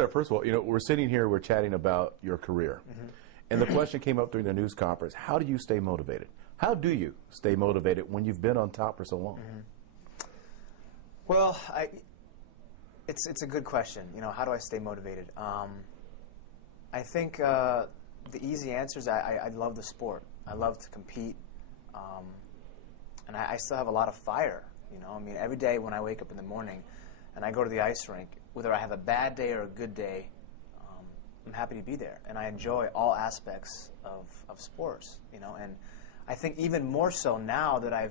start, first of all, you know, we're sitting here, we're chatting about your career. And the question came up during the news conference, how do you stay motivated? How do you stay motivated when you've been on top for so long? Well, it's a good question. You know, how do I stay motivated? I think the easy answer is I love the sport. I love to compete. And I still have a lot of fire. You know, I mean, every day when I wake up in the morning and I go to the ice rink, whether I have a bad day or a good day, I'm happy to be there, and I enjoy all aspects of sports, you know. And I think even more so now that I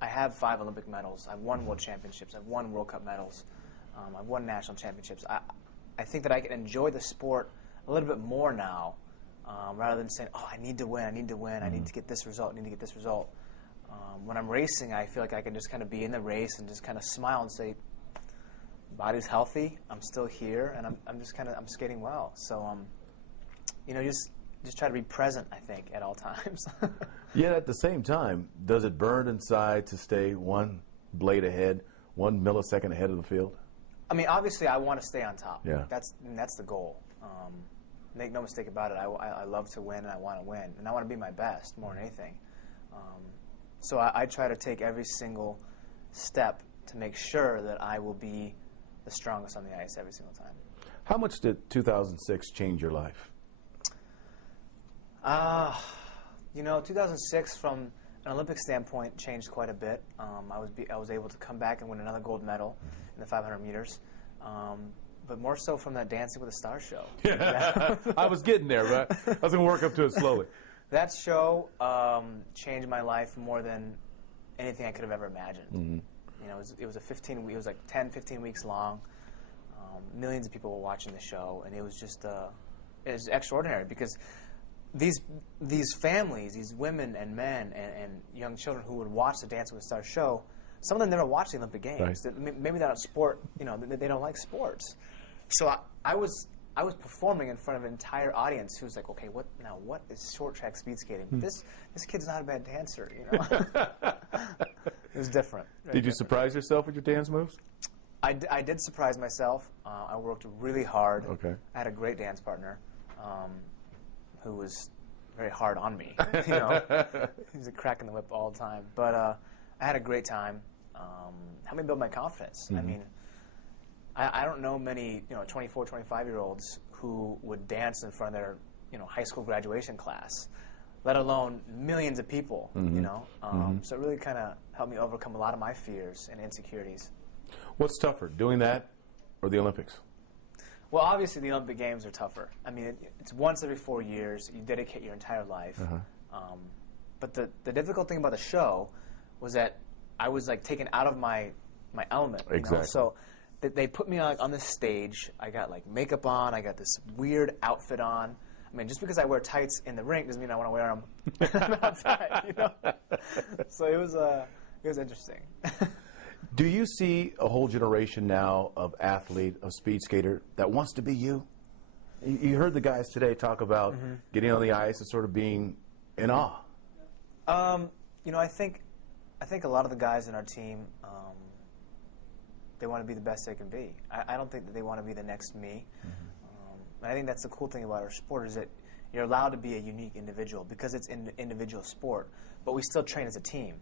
have 5 Olympic medals, I've won World Championships, I've won World Cup medals, I've won national championships. I think that I can enjoy the sport a little bit more now, rather than saying, oh, I need to win, I need to win, I need to get this result, I need to get this result. When I'm racing, I feel like I can just kind of be in the race and just kind of smile and say, body's healthy, I'm still here, and I'm skating well. So, you know, just try to be present, I think, at all times. Yet at the same time, does it burn inside to stay one blade ahead, 1 millisecond ahead of the field? I mean, obviously, I want to stay on top. Yeah. That's the goal. Make no mistake about it. I love to win, and I want to win, and I want to be my best more than anything. So I try to take every single step to make sure that I will be the strongest on the ice every single time. How much did 2006 change your life? You know, 2006 from an Olympic standpoint changed quite a bit. I was able to come back and win another gold medal in the 500 meters. But more so from that Dancing with the Stars show. Yeah. I was getting there, but I was going to work up to it slowly. That show changed my life more than anything I could have ever imagined. You know, it was like 10, 15 weeks long. Millions of people were watching the show, and it was just it was extraordinary because these families, these women and men and young children who would watch the Dancing with the Stars show, some of them never watched the Olympic Games. Right. Maybe they're not sport, you know, they don't like sports. So I was performing in front of an entire audience who was like, okay, what is short track speed skating? This kid's not a bad dancer, you know. It was different. Did you surprise yourself with your dance moves? I did surprise myself. I worked really hard. Okay. I had a great dance partner who was very hard on me. You know, he was a crack in the whip all the time. But I had a great time. Helped me build my confidence. I mean, I don't know many 24, 25-year-olds who would dance in front of their high school graduation class, let alone millions of people. You know, so it really kind of helped me overcome a lot of my fears and insecurities. What's tougher, doing that or the Olympics? Well, obviously the Olympic Games are tougher. I mean, it's once every 4 years. You dedicate your entire life. But the difficult thing about the show was that I was like taken out of my element. Exactly. You know? So they put me on this stage. I got like makeup on. I got this weird outfit on. I mean, just because I wear tights in the rink doesn't mean I want to wear them outside. You know. So it was interesting. Do you see a whole generation now of athlete, of speed skater that wants to be you? You heard the guys today talk about getting on the ice and sort of being in awe. You know, I think a lot of the guys in our team, they want to be the best they can be. I don't think that they want to be the next me. And I think that's the cool thing about our sport is that you're allowed to be a unique individual because it's an individual sport, but we still train as a team.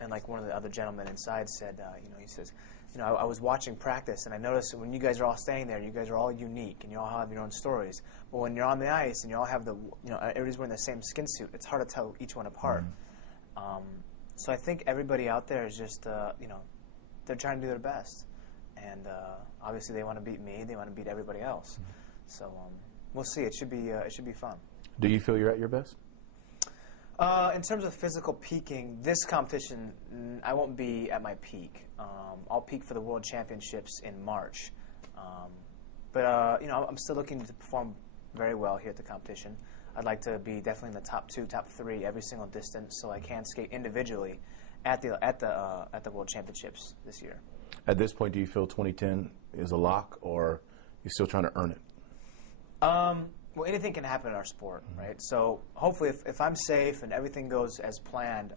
And like one of the other gentlemen inside said, he says, I was watching practice and I noticed that when you guys are all standing there, you guys are all unique and you all have your own stories. But when you're on the ice and you all have everybody's wearing the same skin suit, it's hard to tell each one apart. So I think everybody out there is just, they're trying to do their best. And obviously they want to beat me, they want to beat everybody else. So we'll see. It should be fun. Do you feel you're at your best? In terms of physical peaking, this competition, I won't be at my peak. I'll peak for the World Championships in March. But I'm still looking to perform very well here at the competition. I'd like to be definitely in the top 2, top 3 every single distance, so I can skate individually at the World Championships this year. At this point, do you feel 2010 is a lock, or you're still trying to earn it? Well, anything can happen in our sport, right? So hopefully if I'm safe and everything goes as planned,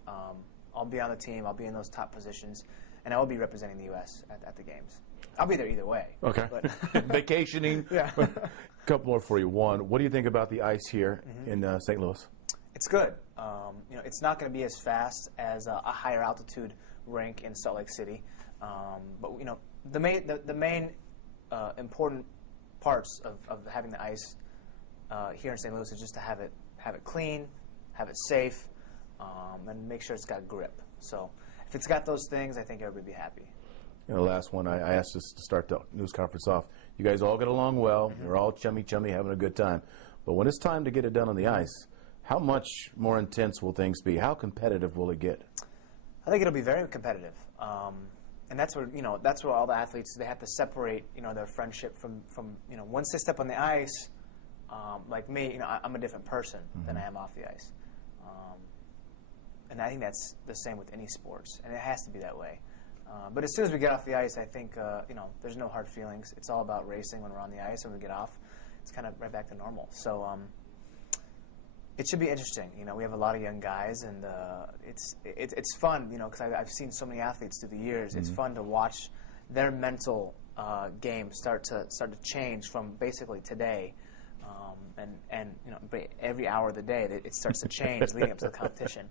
I'll be on the team, I'll be in those top positions, and I will be representing the U.S. at the Games. I'll be there either way. Okay. But Vacationing. yeah. Couple more for you. One, what do you think about the ice here in St. Louis? It's good. It's not going to be as fast as a higher altitude rink in Salt Lake City, but the main important parts of having the ice here in St. Louis is just to have it clean, have it safe, and make sure it's got grip. So if it's got those things, I think everybody will be happy. The last one, I asked us to start the news conference off. You guys all get along well. You're all chummy, having a good time. But when it's time to get it done on the ice, how much more intense will things be? How competitive will it get? I think it'll be very competitive, and that's where all the athletes, they have to separate their friendship from once they step on the ice. Like me, I'm a different person than I am off the ice, and I think that's the same with any sports, and it has to be that way. But as soon as we get off the ice, I think there's no hard feelings. It's all about racing when we're on the ice, and when we get off, it's kind of right back to normal. So it should be interesting. We have a lot of young guys, and it's fun. Because I've seen so many athletes through the years. It's fun to watch their mental game start to change from basically today, and every hour of the day it starts to change leading up to the competition.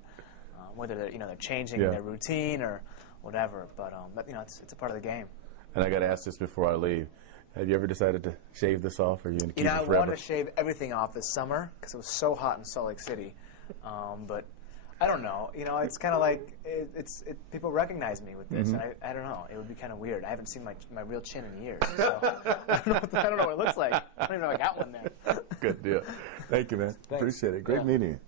Whether they're changing their routine or whatever, but it's a part of the game. And I got to ask this before I leave: have you ever decided to shave this off, or are you going to keep it forever? I wanted to shave everything off this summer because it was so hot in Salt Lake City, but I don't know. It's kind of like people recognize me with this, and I don't know. It would be kind of weird. I haven't seen my real chin in years, so I don't know what it looks like. I don't even know if I got one there. Good deal. Thank you, man. Thanks. Appreciate it. Great meeting you.